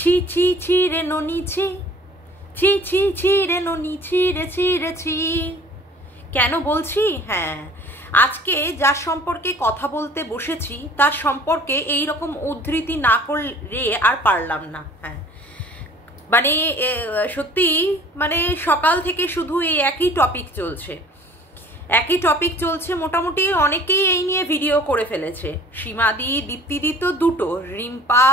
ছি ছি ছি রে ননি ছি, ছি ছি ছি রে ননি ছি রে ছি রে ছি। কেন বলছি? হ্যাঁ, আজকে যার সম্পর্কে কথা বলতে বসেছি তার সম্পর্কে এই রকম উদ্ধৃতি না করলে আর পারলাম না। হ্যাঁ, মানে সত্যি, মানে সকাল থেকে শুধু এই একই টপিক চলছে। মোটামুটি অনেকেই এই নিয়ে ভিডিও করে ফেলেছে। সীমাদি, দীপ্তিদি তো দুটো, রিম্পা,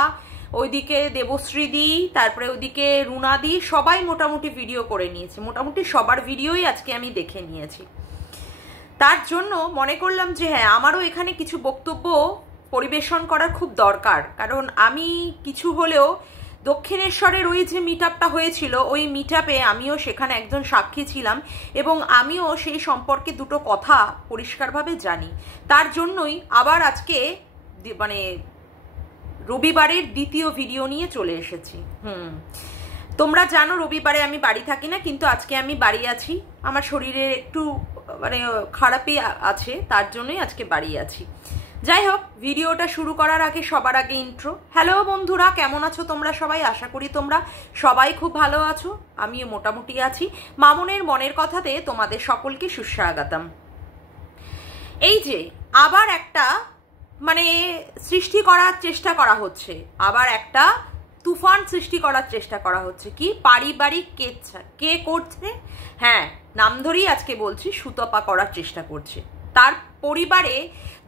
ওইদিকে দেবশ্রীদি, তারপরে ওইদিকে রুনাদি, সবাই মোটামুটি ভিডিও করে নিয়েছে। মোটামুটি সবার ভিডিওই আজকে আমি দেখে নিয়েছি। তার জন্য মনে করলাম যে হ্যাঁ, আমারও এখানে কিছু বক্তব্য পরিবেশন করার খুব দরকার। কারণ আমি কিছু হলেও দক্ষিণেশ্বরের ওই যে মিট আপটা হয়েছিল, ওই মিট আপে আমিও সেখানে একজন সাক্ষী ছিলাম এবং আমিও সেই সম্পর্কে দুটো কথা পরিষ্কারভাবে জানি। তার জন্যই আবার আজকে মানে রবিবারের দ্বিতীয় ভিডিও নিয়ে চলে এসেছি। তোমরা জানো রবিবারে আমি বাড়ি থাকি না, কিন্তু আজকে আমি বাড়ি আছি। আমার শরীরের একটু মানে খারাপই আছে, তার জন্যই আজকে বাড়ি আছি। যাই হোক, ভিডিওটা শুরু করার আগে সবার আগে ইন্ট্রো। হ্যালো বন্ধুরা, কেমন আছো তোমরা সবাই? আশা করি তোমরা সবাই খুব ভালো আছো, আমিও মোটামুটি আছি। মামনের মনের কথাতে তোমাদের সকলকে সুস্বাগতম। এই যে আবার একটা মানে সৃষ্টি করার চেষ্টা করা হচ্ছে, আবার একটা তুফান সৃষ্টি করার চেষ্টা করা হচ্ছে। কি পারিবারিক কেচ্ছা কে করছে? হ্যাঁ, নাম ধরেই আজকে বলছি, সুতপা করার চেষ্টা করছে। তার পরিবারে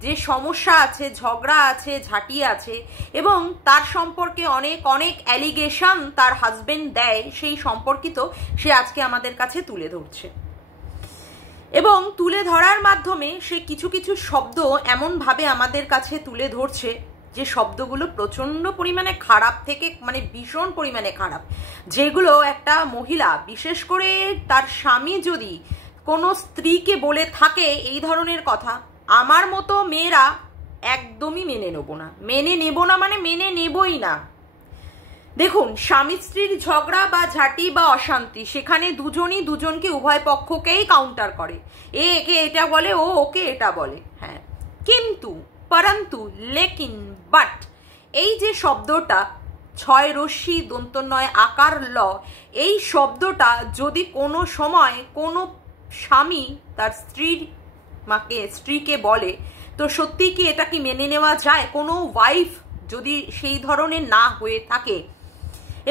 যে সমস্যা আছে, ঝগড়া আছে, ঝাঁটি আছে এবং তার সম্পর্কে অনেক অনেক অ্যালিগেশন তার হাজবেন্ড দেয়, সেই সম্পর্কিত সে আজকে আমাদের কাছে তুলে ধরছে। এবং তুলে ধরার মাধ্যমে সে কিছু কিছু শব্দ এমনভাবে আমাদের কাছে তুলে ধরছে যে শব্দগুলো প্রচণ্ড পরিমাণে খারাপ থেকে মানে ভীষণ পরিমাণে খারাপ, যেগুলো একটা মহিলা, বিশেষ করে তার স্বামী যদি কোনো স্ত্রীকে বলে থাকে এই ধরনের কথা, আমার মতো মেয়েরা একদমই মেনে নেব না মানে মেনে নেবই না। দেখুন, স্বামী স্ত্রীর ঝগড়া বা ঝাঁটি বা অশান্তি, সেখানে দুজনই দুজনকে উভয় পক্ষকেই কাউন্টার করে। একে এটা বলে, ও ওকে এটা বলে। হ্যাঁ, কিন্তু পরন্তু লেকিন বাট এই যে শব্দটা ছয় রশ্মি দন্ত নয় আকার ল, এই শব্দটা যদি কোনো সময় কোনো স্বামী তার স্ত্রীকে বলে, তো সত্যি কি এটা কি মেনে নেওয়া যায়? কোনো ওয়াইফ যদি সেই ধরনের না হয়ে থাকে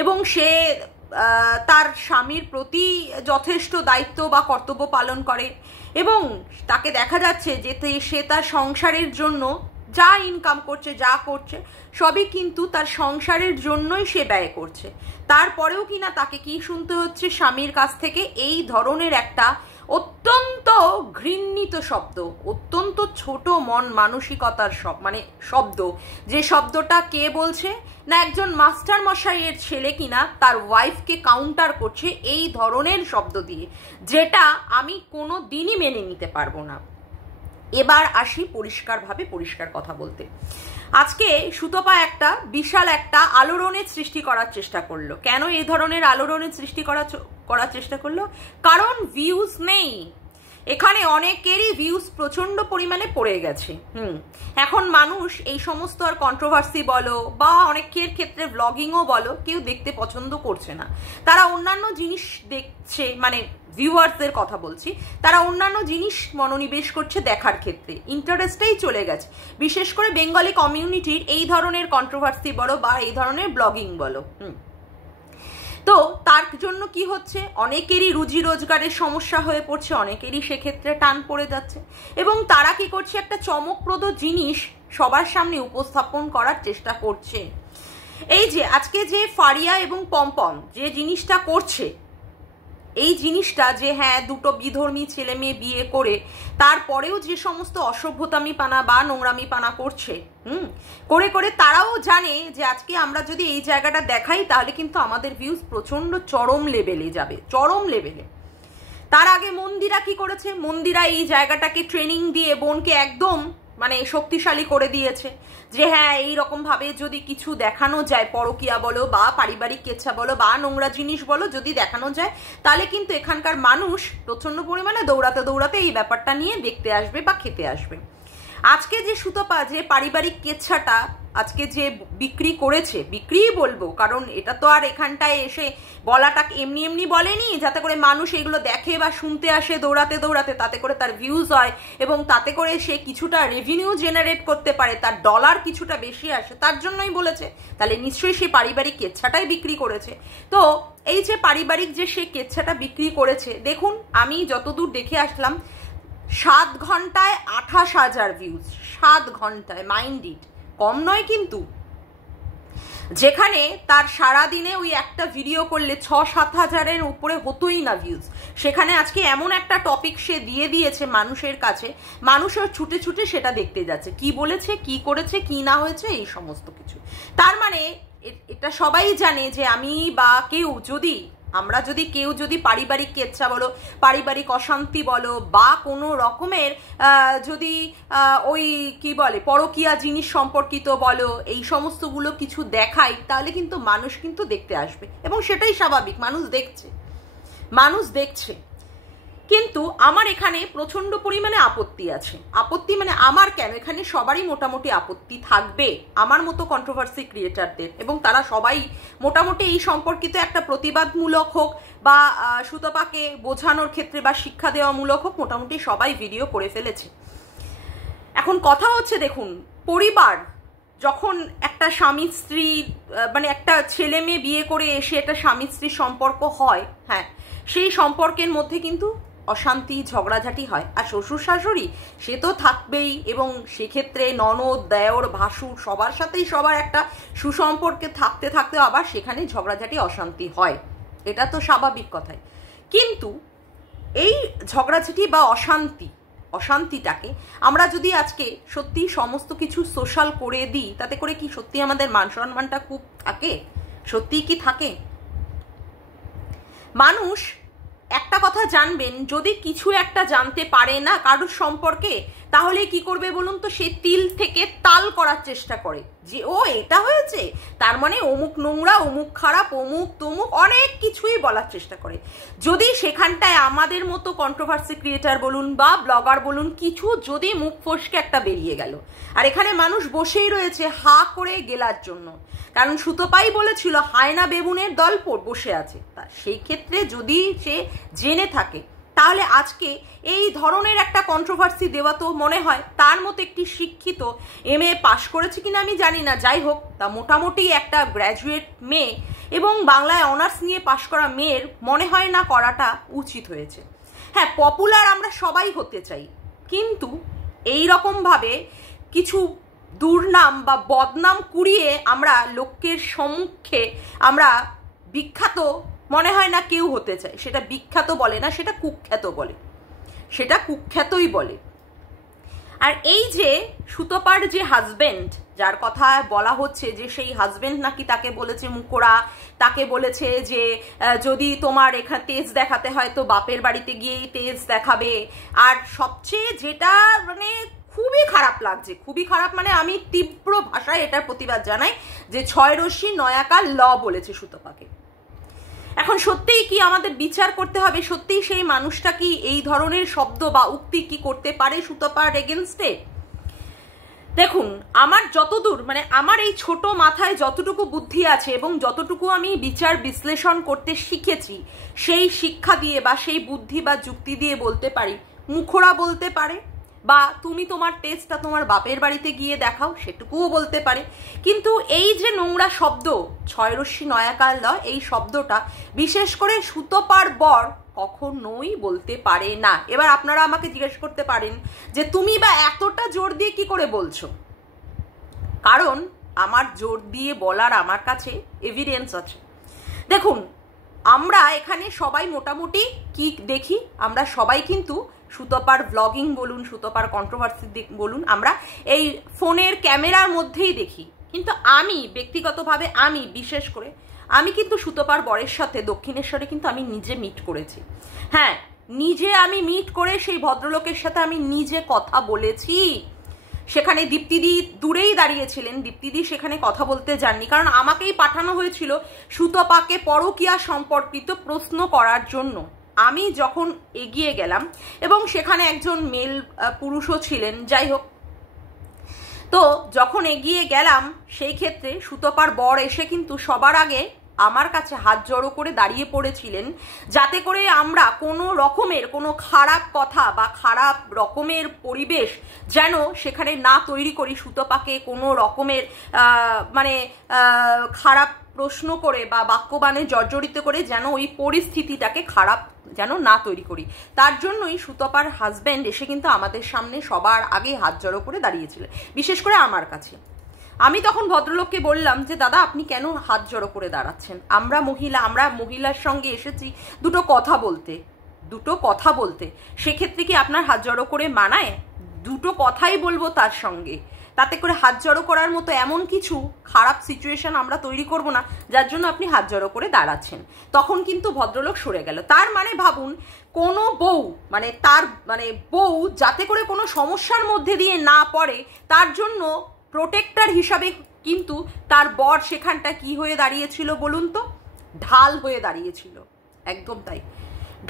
এবং সে তার স্বামীর প্রতি যথেষ্ট দায়িত্ব বা কর্তব্য পালন করে এবং তাকে দেখা যাচ্ছে যে সে তার সংসারের জন্য যা ইনকাম করছে, যা করছে সবই কিন্তু তার সংসারের জন্যই সে ব্যয় করছে, তারপরেও কিনা তাকে কি শুনতে হচ্ছে স্বামীর কাছ থেকে? এই ধরনের একটা অত্যন্ত ঘৃণিত শব্দ, অত্যন্ত ছোট মন মানসিকতার শব্দ, যে শব্দটা কে বলছে না? একজন মাস্টার মশাইয়ের ছেলে কিনা তার ওয়াইফকে কাউন্টার করছে এই ধরনের শব্দ দিয়ে, যেটা আমি কোনো দিনই মেনে নিতে পারবো না। এবার আসি পরিষ্কার কথা বলতে। আজকে সুতপা একটা বিশাল একটা আলোড়নের সৃষ্টি করার চেষ্টা করলো। কেন এই ধরনের আলোড়নের সৃষ্টি করার চেষ্টা করলো? কারণ ভিউজ নেই এখানে, অনেকেরই ভিউজ প্রচন্ড পরিমাণে পড়ে গেছে। এখন মানুষ এই সমস্ত আর কন্ট্রোভার্সি বলো বা অনেকের ক্ষেত্রে ব্লগিংও বলো, কেউ দেখতে পছন্দ করছে না। তারা অন্যান্য জিনিস দেখছে, মানে ভিউয়ার্সদের কথা বলছি, তারা অন্যান্য জিনিস মনোনিবেশ করছে দেখার ক্ষেত্রে, ইন্টারেস্টেই চলে গেছে। বিশেষ করে বেঙ্গলি কমিউনিটির এই ধরনের কন্ট্রোভার্সি বলো বা এই ধরনের ব্লগিং বলো। তো তার জন্য কি হচ্ছে, অনেকেরই রুজি রোজগারের সমস্যা হয়ে পড়ছে, অনেকেরই সেক্ষেত্রে টান পড়ে যাচ্ছে এবং তারা কি করছে, একটা চমকপ্রদ জিনিস সবার সামনে উপস্থাপন করার চেষ্টা করছে। এই যে আজকে যে ফারিয়া এবং পম্পম যে জিনিসটা করছে, এই জিনিসটা যে হ্যাঁ দুটো বিধর্মী ছেলে মেয়ে বিয়ে করে তারপরেও যে সমস্ত অসভ্যতামি পানা বা নোংরামি পানা করছে, করে তারাও জানে যে আজকে আমরা যদি এই জায়গাটা দেখাই তাহলে কিন্তু আমাদের ভিউজ প্রচন্ড চরম লেভেলে যাবে, চরম লেভেলে। তার আগে মন্দিরা কি করেছে? মন্দিরা এই জায়গাটাকে ট্রেনিং দিয়ে বোনকে একদম মানে শক্তিশালী করে দিয়েছে যে হ্যাঁ এইরকম ভাবে যদি কিছু দেখানো যায়, পরকিয়া বলো বা পারিবারিক কেচ্ছা বলো বা নোংরা জিনিস বলো, যদি দেখানো যায় তাহলে কিন্তু এখানকার মানুষ প্রচন্ড পরিমাণে দৌড়াতে এই ব্যাপারটা নিয়ে দেখতে আসবে বা খেতে আসবে। আজকে যে সুতপা যে পারিবারিক কেচ্ছাটা আজকে যে বিক্রি করেছে, বিক্রিই বলবো, কারণ এটা তো আর এখানটায় এসে বলাটা এমনি এমনি বলেনি যাতে করে মানুষ এগুলো দেখে বা শুনতে আসে দৌড়াতে দৌড়াতে, তাতে করে তার ভিউজ হয় এবং তাতে করে সে কিছুটা রেভিনিউ জেনারেট করতে পারে, তার ডলার কিছুটা বেশি আসে, তার জন্যই বলেছে। তাহলে নিশ্চয়ই সে পারিবারিক কেচ্ছাটাই বিক্রি করেছে। তো এই যে পারিবারিক যে সে কেচ্ছাটা বিক্রি করেছে, দেখুন আমি যতদূর দেখে আসলাম 7 ঘন্টায় 28,000 ভিউজ, 7 ঘন্টায়, মাইন্ড ইট, কম নয় কিন্তু। যেখানে তার সারাদিনে ওই একটা ভিডিও করলে 6-7 হাজারের উপরে হতোই না ভিউজ, সেখানে আজকে এমন একটা টপিক সে দিয়ে দিয়েছে মানুষের কাছে, মানুষও ছুটে ছুটে সেটা দেখতে যাচ্ছে, কি বলেছে, কি করেছে, কি না হয়েছে, এই সমস্ত কিছু। তার মানে এটা সবাই জানে যে আমি বা কেউ যদি, আমরা যদি কেউ যদি পারিবারিক কেচ্ছা বলো, পারিবারিক অশান্তি বলো, বা কোনো রকমের যদি ওই কি বলে পরকীয়া জিনিস সম্পর্কিত বলো, এই সমস্তগুলো কিছু দেখাই, তাহলে কিন্তু মানুষ কিন্তু দেখতে আসবে এবং সেটাই স্বাভাবিক, মানুষ দেখছে। কিন্তু আমার এখানে প্রচন্ড পরিমাণে আপত্তি আছে। আপত্তি মানে আমার কেন, এখানে সবারই মোটামুটি আপত্তি থাকবে, আমার মতো কন্ট্রোভার্সি ক্রিয়েটারদের, এবং তারা সবাই মোটামুটি এই সম্পর্কিত একটা প্রতিবাদমূলক হোক বা সুতপাকে বোঝানোর ক্ষেত্রে বা শিক্ষা দেওয়ামূলক হোক, মোটামুটি সবাই ভিডিও করে ফেলেছে। এখন কথা হচ্ছে, দেখুন, পরিবার যখন একটা স্বামী স্ত্রী মানে একটা ছেলে মেয়ে বিয়ে করে এসে একটা স্বামী স্ত্রীর সম্পর্ক হয়, হ্যাঁ, সেই সম্পর্কের মধ্যে কিন্তু অশান্তি ঝগড়াঝাটি হয়, আর শ্বশুর শাশুড়ি সে তো থাকবেই, এবং সেক্ষেত্রে ননদ দেওর ভাসুর সবার সাথেই সবার একটা সুসম্পর্কে থাকতে থাকতে আবার সেখানে ঝগড়াঝাটি অশান্তি হয়, এটা তো স্বাভাবিক কথাই। কিন্তু এই ঝগড়াঝাটি বা অশান্তিটাকে আমরা যদি আজকে সত্যি সমস্ত কিছু সোশ্যাল করে দিই, তাতে করে কি সত্যি আমাদের মান সম্মানটা খুব থাকে? সত্যি কি থাকে? মানুষ একটা কথা জানবেন, যদি কিছু একটা জানতে পারে না কারোর সম্পর্কে, তাহলে কি করবে বলুন তো? সে তিল থেকে তাল করার চেষ্টা করে যে ও এটা হয়েছে, তার মানে অমুক নোংরা, অমুক খারাপ, অমুক তমুক, অনেক কিছুই বলার চেষ্টা করে। যদি সেখানটায় আমাদের মতো কন্ট্রোভার্সি ক্রিয়েটার বলুন বা ব্লগার বলুন, কিছু যদি মুখ ফসকে একটা বেরিয়ে গেল, আর এখানে মানুষ বসেই রয়েছে হা করে গেলার জন্য, কারণ সুতপাই বলেছিল হায়না বেবুনের দল বসে আছে, তা সেই ক্ষেত্রে যদি সে জেনে থাকে, তাহলে আজকে এই ধরনের একটা কন্ট্রোভার্সি দেওয়া তো মনে হয় তার মতো একটি শিক্ষিত MA পাশ করেছে কিনা আমি জানি না, যাই হোক, তা মোটামুটি একটা গ্র্যাজুয়েট মেয়ে এবং বাংলায় অনার্স নিয়ে পাশ করা মেয়ের মনে হয় না করাটা উচিত হয়েছে। হ্যাঁ, পপুলার আমরা সবাই হতে চাই, কিন্তু এই রকমভাবে কিছু দুর্নাম বা বদনাম কুড়িয়ে আমরা লোকের সম্মুখে আমরা বিখ্যাত মনে হয় না কেউ হতে চায়। সেটা বিখ্যাত বলে না, সেটা কুখ্যাত বলে, সেটা কুখ্যাতই বলে। আর এই যে সুতপার যে হাজবেন্ড, যার কথা বলা হচ্ছে যে সেই হাজবেন্ড নাকি তাকে বলেছে মুখোড়া, তাকে বলেছে যে যদি তোমার এখানে তেজ দেখাতে হয় তো বাপের বাড়িতে গিয়েই তেজ দেখাবে। আর সবচেয়ে যেটা মানে খুবই খারাপ লাগছে, খুবই খারাপ মানে আমি তীব্র ভাষায় এটার প্রতিবাদ জানাই যে 6 রশ্মি নয়াকার ল বলেছে সুতপাকে। এখন সত্যিই কি আমাদের বিচার করতে হবে, সত্যিই সেই মানুষটা কি এই ধরনের শব্দ বা উক্তি কি করতে পারে সুতপার এগেনস্টে? দেখুন, আমার যতদূর মানে আমার এই ছোট মাথায় যতটুকু বুদ্ধি আছে এবং যতটুকু আমি বিচার বিশ্লেষণ করতে শিখেছি, সেই শিক্ষা দিয়ে বা সেই বুদ্ধি বা যুক্তি দিয়ে বলতে পারি, মুখোড়া বলতে পারে, বা তুমি তোমার টেস্টটা তোমার বাপের বাড়িতে গিয়ে দেখাও, সেটুকুও বলতে পারে। কিন্তু এই যে নোংরা শব্দ 6 রশ্মি নয়াকার ল, এই শব্দটা বিশেষ করে সুতপার বর কখনোই বলতে পারে না। এবার আপনারা আমাকে জিজ্ঞেস করতে পারেন যে তুমি বা এতটা জোর দিয়ে কি করে বলছো? কারণ আমার জোর দিয়ে বলার আমার কাছে এভিডেন্স আছে। দেখুন, আমরা এখানে সবাই মোটামুটি কি দেখি, আমরা সবাই কিন্তু সুতপার ব্লগিং বলুন, সুতপার কন্ট্রোভার্সি বলুন, আমরা এই ফোনের ক্যামেরার মধ্যেই দেখি। কিন্তু আমি ব্যক্তিগতভাবে আমি বিশেষ করে আমি কিন্তু সুতপার বরের সাথে দক্ষিণেশ্বরে কিন্তু আমি নিজে মিট করেছি। হ্যাঁ, নিজে আমি মিট করে সেই ভদ্রলোকের সাথে আমি নিজে কথা বলেছি। সেখানে দীপ্তিদি দূরেই দাঁড়িয়েছিলেন, দীপ্তিদি সেখানে কথা বলতে যাননি, কারণ আমাকেই পাঠানো হয়েছিল সুতপাকে পরকীয়া সম্পর্কিত প্রশ্ন করার জন্য। আমি যখন এগিয়ে গেলাম এবং সেখানে একজন মেল পুরুষও ছিলেন, যাই হোক, তো যখন এগিয়ে গেলাম সেই ক্ষেত্রে সুতপার বর এসে কিন্তু সবার আগে আমার কাছে হাত জড়ো করে দাঁড়িয়ে পড়েছিলেন, যাতে করে আমরা কোনো রকমের কোনো খারাপ কথা বা খারাপ রকমের পরিবেশ যেন সেখানে না তৈরি করি, সুতপাকে কোনো রকমের খারাপ প্রশ্ন করে বা বাক্যবাণে জর্জরিত করে যেন ওই পরিস্থিতিটাকে খারাপ যেন না তৈরি করি। তার জন্যই সুতপার হাজব্যান্ড এসে কিন্তু আমাদের সামনে সবার আগে হাত জড়ো করে দাঁড়িয়েছিলেন, বিশেষ করে আমার কাছে। আমি তখন ভদ্রলোককে বললাম যে দাদা আপনি কেন হাত জড়ো করে দাঁড়াচ্ছেন, আমরা মহিলার সঙ্গে এসেছি দুটো কথা বলতে, সেক্ষেত্রে কি আপনার হাত জড়ো করে মানায়? দুটো কথাই বলবো তার সঙ্গে, তাতে করে হাত জড়ো করার মতো এমন কিছু খারাপ সিচুয়েশন আমরা তৈরি করব না যার জন্য আপনি হাত জড়ো করে দাঁড়াচ্ছেন। তখন কিন্তু ভদ্রলোক সরে গেল। তার মানে ভাবুন, কোনো বউ তার বউ যাতে করে কোনো সমস্যার মধ্যে দিয়ে না পড়ে তার জন্য প্রোটেক্টর হিসাবে কিন্তু তার বর সেখানটা কি হয়ে দাঁড়িয়েছিল বলুন তো? ঢাল হয়ে দাঁড়িয়েছিল। একদম তাই,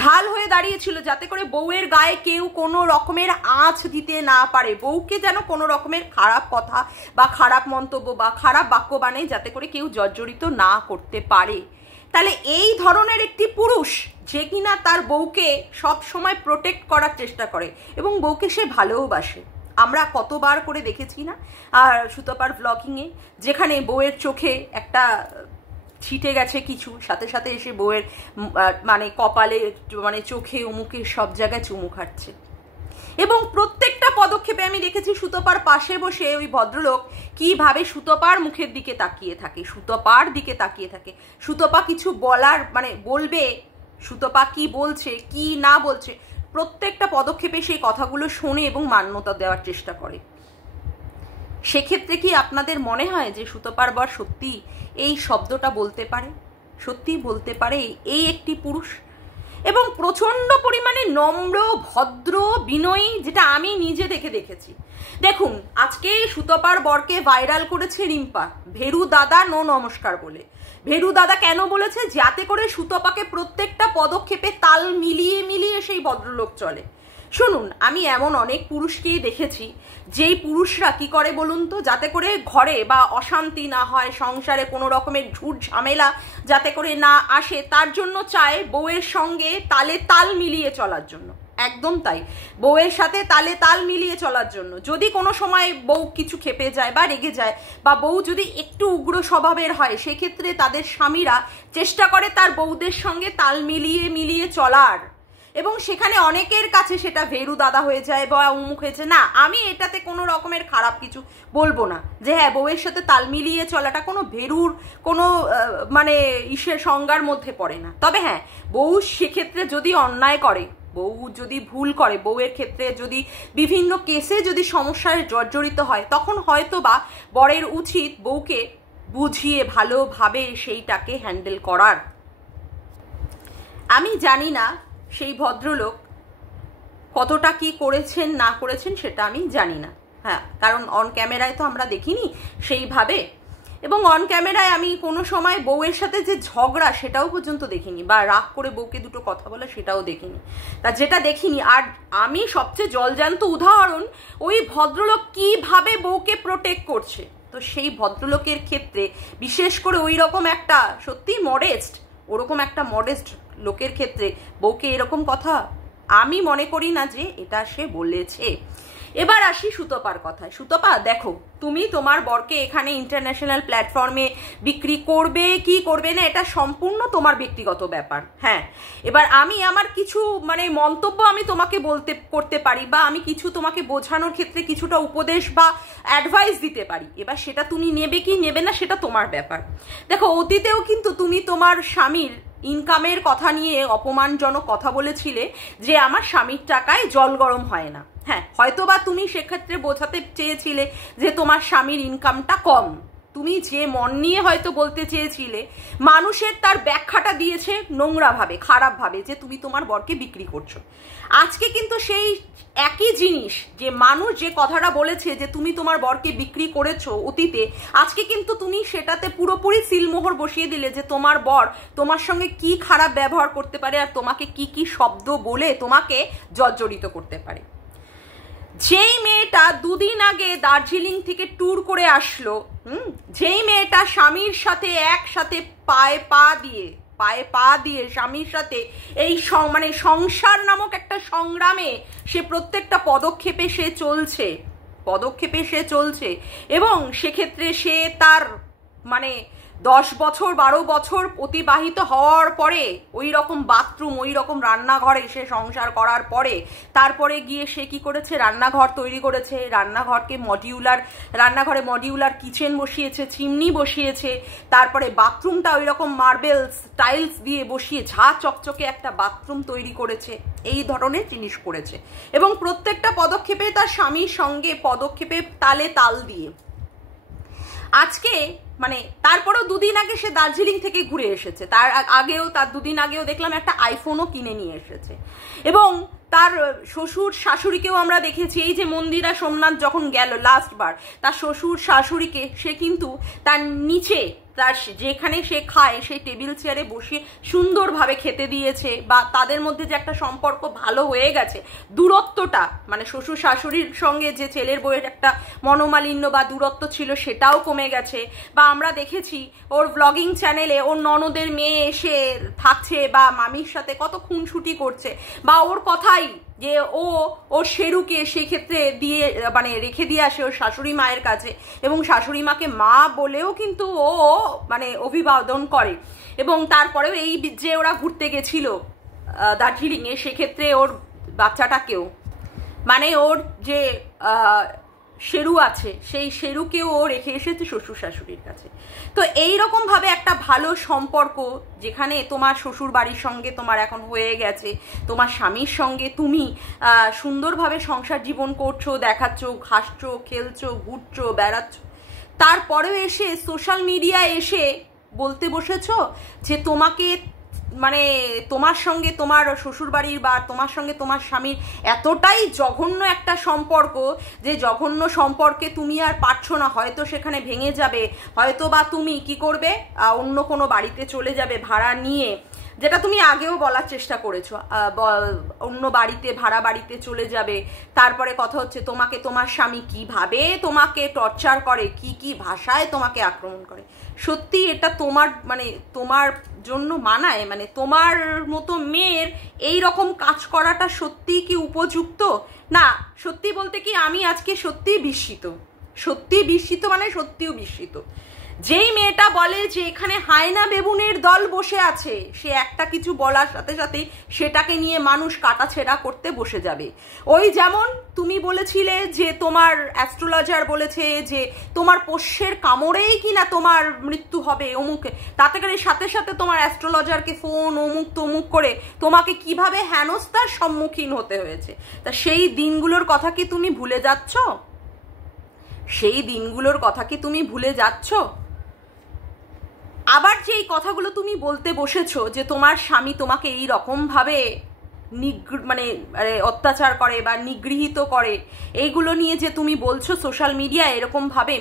ঢাল হয়ে দাঁড়িয়েছিল, যাতে করে বউয়ের গায়ে কেউ কোনো রকমের আঁচ দিতে না পারে, বউকে যেন কোনো রকমের খারাপ কথা বা খারাপ মন্তব্য বা খারাপ বাক্যবাণে যাতে করে কেউ জর্জরিত না করতে পারে। তাহলে এই ধরনের একটি পুরুষ যে কিনা তার বউকে সব সময় প্রোটেক্ট করার চেষ্টা করে এবং বউকে সে ভালোবাসে, আমরা কতবার করে দেখেছি না আর সুতপার ব্লগিংয়ে, যেখানে বউয়ের চোখে একটা ছিটে গেছে কিছু, সাথে সাথে এসে বউয়ের কপালে চোখে উমুকে সব জায়গায় চুমু খাচ্ছে। এবং প্রত্যেকটা পদক্ষেপে আমি দেখেছি সুতপার পাশে বসে ওই ভদ্রলোক কিভাবে সুতপার মুখের দিকে তাকিয়ে থাকে, সুতপার দিকে তাকিয়ে থাকে। সুতপা কিছু বলার বলবে, সুতপা কি বলছে কি না বলছে, প্রত্যেকটা পদক্ষেপে সেই কথাগুলো শোনে এবং মান্যতা দেওয়ার চেষ্টা করে। সেক্ষেত্রে কি আপনাদের মনে হয় যে সুতপার বর সত্যি এই শব্দটা বলতে পারে, সত্যি বলতে পারে এই একটি পুরুষ? এবং প্রচন্ড পরিমাণে নম্র, ভদ্র, বিনয়ী, যেটা আমি নিজে দেখেছি। দেখুন, আজকে সুতপার বরকে ভাইরাল করেছে রিম্পা, ভেরু দাদা নো নমস্কার বলে। ভেরু দাদা কেন বলেছে? যাতে করে সুতপাকে প্রত্যেকটা পদক্ষেপে তাল মিলিয়ে মিলিয়ে সেই ভদ্রলোক চলে। শুনুন, আমি এমন অনেক পুরুষকেই দেখেছি যেই পুরুষরা কি করে বলুন তো, যাতে করে ঘরে বা অশান্তি না হয়, সংসারে কোনো রকমের ঝুট ঝামেলা যাতে করে না আসে, তার জন্য চায় বউয়ের সঙ্গে তালে তাল মিলিয়ে চলার জন্য। একদম তাই, বউয়ের সাথে তালে তাল মিলিয়ে চলার জন্য। যদি কোনো সময় বউ কিছু খেপে যায় বা রেগে যায় বা বউ যদি একটু উগ্র স্বভাবের হয়, সেক্ষেত্রে তাদের স্বামীরা চেষ্টা করে তার বউদের সঙ্গে তাল মিলিয়ে মিলিয়ে চলার, এবং সেখানে অনেকের কাছে সেটা ভেরু দাদা হয়ে যায় বা উমুক হয়েছে। না, আমি এটাতে কোনো রকমের খারাপ কিছু বলবো না, যে হ্যাঁ বউয়ের সাথে তাল মিলিয়ে চলাটা কোনো ভেরুর কোনো ইসের সংজ্ঞার মধ্যে পড়ে না। তবে হ্যাঁ, বউ সেক্ষেত্রে যদি অন্যায় করে, বউ যদি ভুল করে, বউয়ের ক্ষেত্রে যদি বিভিন্ন কেসে যদি সমস্যায় জর্জরিত হয়, তখন হয়তো বা বরের উচিত বউকে বুঝিয়ে ভালোভাবে সেইটাকে হ্যান্ডেল করার। আমি জানি না সেই ভদ্রলোক কতটা কি করেছেন না করেছেন সেটা আমি জানি না, হ্যাঁ, কারণ অন ক্যামেরায় তো আমরা দেখিনি সেইভাবে, এবং অন ক্যামেরায় আমি কোনো সময় বউয়ের সাথে যে ঝগড়া সেটাও পর্যন্ত দেখিনি, বা রাগ করে বউকে দুটো কথা বলা সেটাও দেখিনি। তা যেটা দেখিনি, আর আমি সবচেয়ে জলজান্ত উদাহরণ ওই ভদ্রলোক কিভাবে বউকে প্রোটেক্ট করছে। তো সেই ভদ্রলোকের ক্ষেত্রে বিশেষ করে ওই রকম একটা সত্যি মডেস্ট, ওরকম একটা মডেস্ট লোকের ক্ষেত্রে বউকে এরকম কথা আমি মনে করি না যে এটা সে বলেছে। এবার আসি সুতপার কথায়। সুতপা, দেখো, তুমি তোমার বরকে এখানে ইন্টারন্যাশনাল প্ল্যাটফর্মে বিক্রি করবে কি করবে না, এটা সম্পূর্ণ তোমার ব্যক্তিগত ব্যাপার। হ্যাঁ, এবার আমি আমার কিছু মন্তব্য আমি তোমাকে করতে পারি, বা আমি কিছু তোমাকে বোঝানোর ক্ষেত্রে কিছুটা উপদেশ বা অ্যাডভাইস দিতে পারি। এবার সেটা তুমি নেবে কি নেবে না সেটা তোমার ব্যাপার। দেখো, অতীতেও কিন্তু তুমি তোমার স্বামীর ইনকামের কথা নিয়ে অপমানজনক কথা বলেছিলে যে আমার স্বামীর টাকায় জল গরম হয় না। হ্যাঁ, হয়তোবা তুমি সেক্ষেত্রে বোঝাতে চেয়েছিলে যে তোমার স্বামীর ইনকামটা কম, তুমি যে মন নিয়ে হয়তো বলতে চেয়েছিলে, মানুষের তার ব্যাখ্যাটা দিয়েছে নোংরাভাবে, খারাপভাবে, যে তুমি তোমার বরকে বিক্রি করছো। আজকে কিন্তু সেই একই জিনিস, যে মানুষ যে কথাটা বলেছে যে তুমি তোমার বরকে বিক্রি করেছো অতীতে, আজকে কিন্তু তুমি সেটাতে পুরোপুরি সিলমোহর বসিয়ে দিলে যে তোমার বর তোমার সঙ্গে কি খারাপ ব্যবহার করতে পারে আর তোমাকে কি কি শব্দ বলে তোমাকে জর্জরিত করতে পারে। যেই মেয়েটা দুদিন আগে দার্জিলিং থেকে ট্যুর করে আসলো, যেই মেয়েটা স্বামীর সাথে একসাথে পায়ে পা দিয়ে স্বামীর সাথে এই মানে সংসার নামক একটা সংগ্রামে সে প্রত্যেকটা পদক্ষেপে সে চলছে এবং সেক্ষেত্রে সে তার মানে 10 বছর 12 বছর অতিবাহিত হওয়ার পরে ওই রকম বাথরুম, ওই রকম রান্নাঘরে সে সংসার করার পরে তারপরে গিয়ে সে কি করেছে, রান্নাঘর তৈরি করেছে, রান্নাঘরে মডিউলার কিচেন বসিয়েছে, চিমনি বসিয়েছে, তারপরে বাথরুমটা ওই রকম মার্বেলস টাইলস দিয়ে বসিয়ে ঝা চকচকে একটা বাথরুম তৈরি করেছে। এই ধরনের জিনিস করেছে এবং প্রত্যেকটা পদক্ষেপে তার স্বামীর সঙ্গে পদক্ষেপে তালে তাল দিয়ে আজকে মানে তারপরেও দুদিন আগে সে দার্জিলিং থেকে ঘুরে এসেছে, তার দুদিন আগেও দেখলাম একটা আইফোনও কিনে নিয়ে এসেছে এবং তার শ্বশুর শাশুড়িকেও আমরা দেখেছি। এই যে মন্দিরা সোমনাথ যখন গেল লাস্টবার, তার শ্বশুর শাশুড়িকে সে কিন্তু তার নিচে তার যেখানে সে খায় সেই টেবিল চেয়ারে বসিয়ে সুন্দরভাবে খেতে দিয়েছে বা তাদের মধ্যে যে একটা সম্পর্ক ভালো হয়ে গেছে, দূরত্বটা মানে শ্বশুর শাশুড়ির সঙ্গে যে ছেলের বউয়ের একটা মনোমালিন্য বা দূরত্ব ছিল সেটাও কমে গেছে। বা আমরা দেখেছি ওর ব্লগিং চ্যানেলে ওর ননদের মেয়ে এসে থাকছে বা মামির সাথে কত খুনসুটি করছে, বা ওর কথাই যে ও শেরুকে সেক্ষেত্রে দিয়ে মানে রেখে দিয়ে আসে ওর শাশুড়ি মায়ের কাছে এবং শাশুড়ি মাকে মা বলেও কিন্তু ও মানে অভিবাদন করে। এবং তারপরেও এই যে ওরা ঘুরতে গেছিল দার্জিলিংয়ে, সেক্ষেত্রে ওর বাচ্চাটাকেও মানে ওর যে শেরু আছে সেই শেরুকেও ও রেখে এসেছে শ্বশুর শাশুড়ির কাছে। তো এইরকম ভাবে একটা ভালো সম্পর্ক যেখানে তোমার শ্বশুর বাড়ির সঙ্গে তোমার এখন হয়ে গেছে, তোমার স্বামীর সঙ্গে তুমি সুন্দরভাবে সংসার জীবন করছো, দেখাচ্ছ, হাসছো, খেলছো, ঘুরছো, বেড়াচ্ছ, তারপরেও এসে সোশ্যাল মিডিয়ায় এসে বলতে বসেছো যে তোমাকে মানে তোমার সঙ্গে তোমার শ্বশুরবাড়ির বা তোমার সঙ্গে তোমার স্বামীর এতটাই জঘন্য একটা সম্পর্ক যে জঘন্য সম্পর্কে তুমি আর পারছো না, হয়তো সেখানে ভেঙে যাবে, হয়তো বা তুমি কি করবে অন্য কোনো বাড়িতে চলে যাবে ভাড়া নিয়ে, যেটা তুমি আগেও বলার চেষ্টা করেছো, অন্য বাড়িতে ভাড়া বাড়িতে চলে যাবে। তারপরে কথা হচ্ছে তোমাকে তোমার স্বামী কিভাবে তোমাকে টর্চার করে, কি ভাষায় তোমাকে আক্রমণ করে। সত্যি এটা তোমার মানে তোমার জন্য মানায়? মানে তোমার মতো মেয়ের এই রকম কাজ করাটা সত্যি কি উপযুক্ত? না, সত্যি বলতে কি আমি আজকে সত্যিই বিস্মিত মানে সত্যিও বিস্মিত। যেই মেয়েটা বলে যে এখানে হায়না বেবুনের দল বসে আছে, সে একটা কিছু বলার সাথে সাথে সেটাকে নিয়ে মানুষ কাটাছেড়া করতে বসে যাবে। ওই যেমন তুমি বলেছিলে যে তোমার অ্যাস্ট্রোলজার বলেছে যে তোমার পোষ্যের কামড়েই কিনা তোমার মৃত্যু হবে অমুক, তাতে করে সাথে সাথে তোমার অ্যাস্ট্রোলজারকে ফোন অমুক তমুক করে তোমাকে কিভাবে হেনস্থার সম্মুখীন হতে হয়েছে। তা সেই দিনগুলোর কথা কি তুমি ভুলে যাচ্ছ? আবার যে এই কথাগুলো তুমি বলতে বসেছো যে তোমার স্বামী তোমাকে এই রকম ভাবে মানে অত্যাচার করে বা নিগৃহীত করে, এইগুলো নিয়ে যে তুমি বলছো সোশ্যাল মিডিয়ায় এরকম ভাবে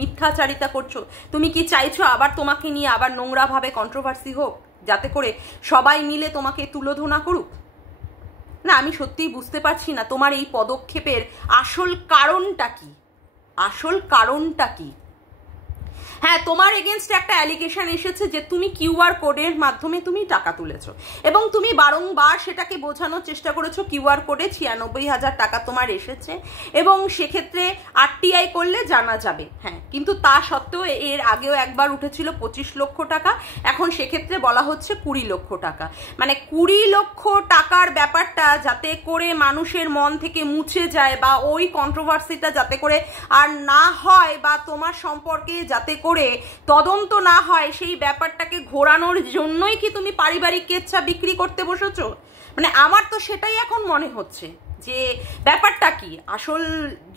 মিথ্যাচারিতা করছো, তুমি কি চাইছো আবার তোমাকে নিয়ে আবার নোংরা ভাবে কন্ট্রোভার্সি হোক, যাতে করে সবাই মিলে তোমাকে তুলোধনা করুক? না, আমি সত্যিই বুঝতে পারছি না তোমার এই পদক্ষেপের আসল কারণটা কি। হ্যাঁ, তোমার এগেনস্টে একটা অ্যালিগেশন এসেছে যে তুমি কিউআর কোডের মাধ্যমে তুমি টাকা তুলেছো এবং তুমি বারংবার সেটাকে বোঝানোর চেষ্টা করেছো কিউআর কোডে 96,000 টাকা তোমার এসেছে এবং সেক্ষেত্রে আরটিআই করলে জানা যাবে। হ্যাঁ, কিন্তু তা সত্ত্বেও এর আগেও একবার উঠেছিল 25 লক্ষ টাকা, এখন সেক্ষেত্রে বলা হচ্ছে 20 লক্ষ টাকা। মানে 20 লক্ষ টাকার ব্যাপারটা যাতে করে মানুষের মন থেকে মুছে যায় বা ওই কন্ট্রোভার্সিটা যাতে করে আর না হয় বা তোমার সম্পর্কে যাতে করে তদন্ত না হয়, সেই ব্যাপারটাকে ঘোরানোর জন্যই কি তুমি পারিবারিক কেচ্ছা বিক্রি করতে বসেছো? মানে আমার তো সেটাই এখন মনে হচ্ছে যে ব্যাপারটা কি, আসল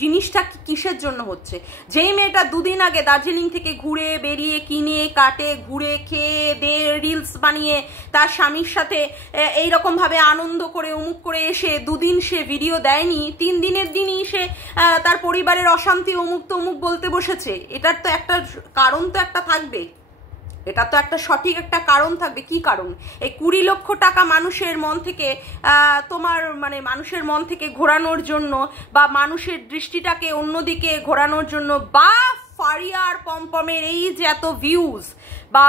জিনিসটা কিসের জন্য হচ্ছে। যেই মেয়েটা দুদিন আগে দার্জিলিং থেকে ঘুরে বেরিয়ে কিনে কাটে ঘুরে খেয়ে দে রিলস বানিয়ে তার স্বামীর সাথে এইরকম ভাবে আনন্দ করে অমুক করে এসে দুদিন সে ভিডিও দেয়নি, 3 দিনের দিনই সে তার পরিবারের অশান্তি অমুক তো অমুক বলতে বসেছে, এটার তো একটা কারণ তো একটা থাকবে। এটা তো একটা সঠিক একটা কারণ থাকবে। কি কারণ? এই 20 লক্ষ টাকা মানুষের মন থেকে তোমার মানে মানুষের মন থেকে ঘোরানোর জন্য, বা মানুষের দৃষ্টিটাকে অন্যদিকে ঘোরানোর জন্য, বা ফারিয়ার পমপমের এই যে এত ভিউজ, বা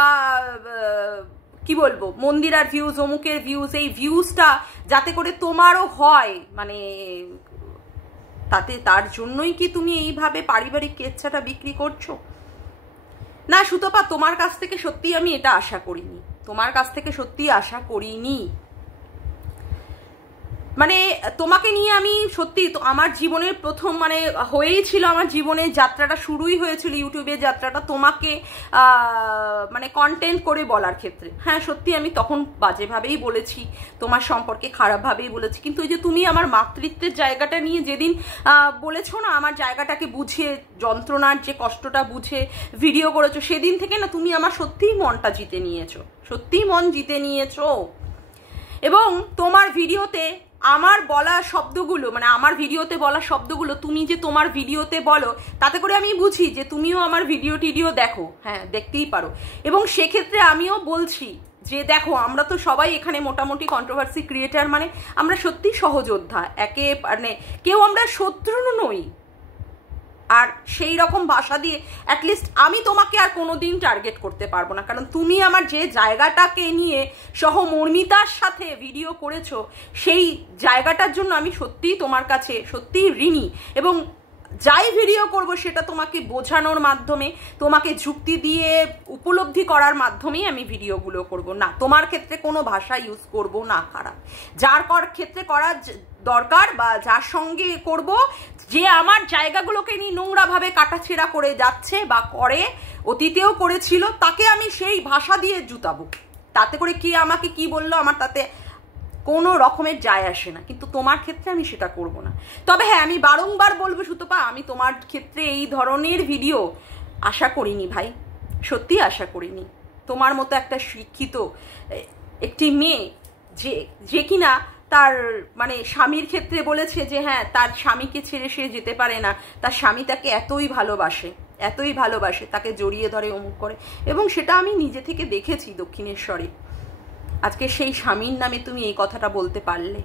কি বলবো মন্দিরার ভিউজ, অমুকের ভিউজ, এই ভিউজটা যাতে করে তোমারও হয়, মানে তার জন্যই কি তুমি এইভাবে পারিবারিক কেচ্ছাটা বিক্রি করছো? না সুতপা, তোমার কাছ থেকে সত্যি আমি এটা আশা করিনি, তোমার কাছ থেকে সত্যি আশা করিনি। মানে তোমাকে নিয়ে আমি সত্যি আমার জীবনের প্রথম মানে হয়েই ছিল, আমার জীবনের যাত্রাটা শুরুই হয়েছিল, ইউটিউবের যাত্রাটা তোমাকে মানে কন্টেন্ট করে বলার ক্ষেত্রে। হ্যাঁ সত্যি আমি তখন বাজেভাবেই বলেছি, তোমার সম্পর্কে খারাপভাবেই বলেছি, কিন্তু ওই যে তুমি আমার মাতৃত্বের জায়গাটা নিয়ে যেদিন বলেছো না, আমার জায়গাটাকে বুঝে, যন্ত্রণার যে কষ্টটা বুঝে ভিডিও করেছো, সেদিন থেকে না তুমি আমার সত্যিই মনটা জিতে নিয়েছো, সত্যিই মন জিতে নিয়েছো। এবং তোমার ভিডিওতে আমার বলা শব্দগুলো, মানে আমার ভিডিওতে বলা শব্দগুলো তুমি যে তোমার ভিডিওতে বলো, তাতে করে আমি বুঝি যে তুমিও আমার ভিডিও দেখো, হ্যাঁ দেখতেই পারো। এবং সেক্ষেত্রে আমিও বলছি যে দেখো, আমরা তো সবাই এখানে মোটামুটি কন্ট্রোভার্সি ক্রিয়েটার, মানে আমরা সত্যি সহযোদ্ধা, একে মানে কেউ আমরা শত্রু নই। আর সেই রকম ভাষা দিয়ে অ্যাটলিস্ট আমি তোমাকে আর কোনোদিন টার্গেট করতে পারবো না, কারণ তুমি আমার যে জায়গাটাকে নিয়ে সহমর্মিতার সাথে ভিডিও করেছো, সেই জায়গাটার জন্য আমি সত্যিই তোমার কাছে সত্যিই ঋণী। এবং যাই ভিডিও করব সেটা তোমাকে বোঝানোর মাধ্যমে, তোমাকে যুক্তি দিয়ে উপলব্ধি করার মাধ্যমেই আমি ভিডিওগুলো করব। না তোমার ক্ষেত্রে কোনো ভাষা ইউজ করব না খারাপ, যার ক্ষেত্রে করার দরকার বা যার সঙ্গে করব, যে আমার জায়গাগুলোকে নিয়ে নোংরাভাবে কাটাছেড়া করে যাচ্ছে বা করে, অতীতেও করেছিল, তাকে আমি সেই ভাষা দিয়ে জুতাবো। তাতে করে কি আমাকে কি বললো আমার তাতে কোনো রকমের যায় আসে না, কিন্তু তোমার ক্ষেত্রে আমি সেটা করব না। তবে হ্যাঁ আমি বারংবার বলবো সুতপা, আমি তোমার ক্ষেত্রে এই ধরনের ভিডিও আশা করিনি ভাই, সত্যি আশা করিনি। তোমার মতো একটা শিক্ষিত একটি মেয়ে যে কিনা তার মানে স্বামীর ক্ষেত্রে বলেছে যে হ্যাঁ তার স্বামীকে ছেড়ে সে যেতে পারে না, তার স্বামী তাকে এতই ভালোবাসে, তাকে জড়িয়ে ধরে, অমুক করে, এবং সেটা আমি নিজে থেকে দেখেছি দক্ষিণেশ্বরে। আজকে সেই স্বামীর নামে তুমি এই কথাটা বলতে পারলে?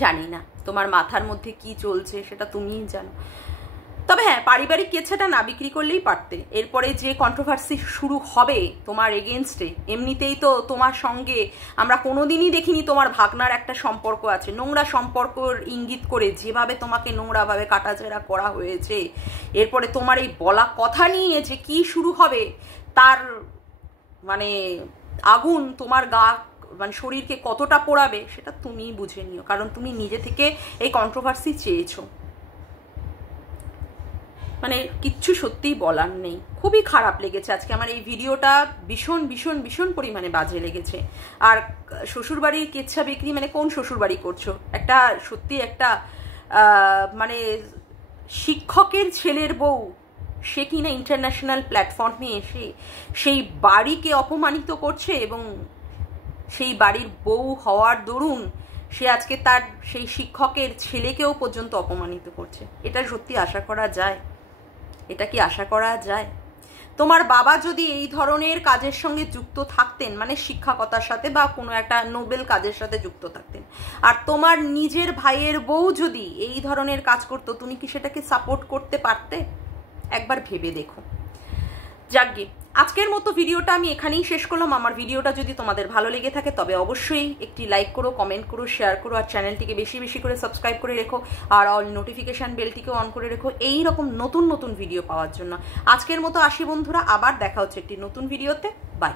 জানি না তোমার মাথার মধ্যে কি চলছে, সেটা তুমিই জানো। তবে হ্যাঁ পারিবারিক কেচ্ছাটা না বিক্রি করলেই পারতে। এরপরে যে কন্ট্রোভার্সি শুরু হবে তোমার এগেনস্টে, এমনিতেই তো তোমার সঙ্গে আমরা কোনোদিনই দেখিনি তোমার ভাগনার একটা সম্পর্ক আছে, নোংরা সম্পর্কর ইঙ্গিত করে যেভাবে তোমাকে নোংরাভাবে কাটাছেড়া করা হয়েছে, এরপরে তোমার এই বলা কথা নিয়ে যে কি শুরু হবে, তার মানে আগুন তোমার গা মানে শরীরকে কতটা পোড়াবে সেটা তুমিই বুঝে নিও, কারণ তুমি নিজে থেকে এই কন্ট্রোভার্সি চেয়েছো। মানে কিচ্ছু সত্যিই বলার নেই, খুবই খারাপ লেগেছে আজকে আমার এই ভিডিওটা, ভীষণ ভীষণ ভীষণ পরিমাণে বাজে লেগেছে। আর শ্বশুরবাড়ির কেচ্ছা বিক্রি মানে কোন শ্বশুরবাড়ি করছো? একটা সত্যি একটা মানে শিক্ষকের ছেলের বউ, সে কিনা ইন্টারন্যাশনাল প্ল্যাটফর্মে এসে সেই বাড়িকে অপমানিত করছে, এবং সেই বাড়ির বউ হওয়ার দরুন সে আজকে তার সেই শিক্ষকের ছেলেকেও পর্যন্ত অপমানিত করছে। এটা সত্যি আশা করা যায়? এটা কি আশা করা যায়? তোমার বাবা যদি এই ধরনের কাজের সঙ্গে যুক্ত থাকতেন, মানে শিক্ষকতার সাথে বা কোনো একটা নোবেল কাজের সাথে যুক্ত থাকতেন, আর তোমার নিজের ভাইয়ের বউ যদি এই ধরনের কাজ করতো, তুমি কি সেটাকে সাপোর্ট করতে পারতে? একবার ভেবে দেখো। যাকগে, আজকের মতো ভিডিওটা আমি এখানেই শেষ করলাম। আমার ভিডিওটা যদি তোমাদের ভালো লেগে থাকে তবে অবশ্যই একটি লাইক করো, কমেন্ট করো, শেয়ার করো, আর চ্যানেলটিকে বেশি বেশি করে সাবস্ক্রাইব করে রেখো, আর অল নোটিফিকেশান বেলটিকেও অন করে রেখো এই রকম নতুন নতুন ভিডিও পাওয়ার জন্য। আজকের মতো আসি বন্ধুরা, আবার দেখা হচ্ছে একটি নতুন ভিডিওতে। বাই।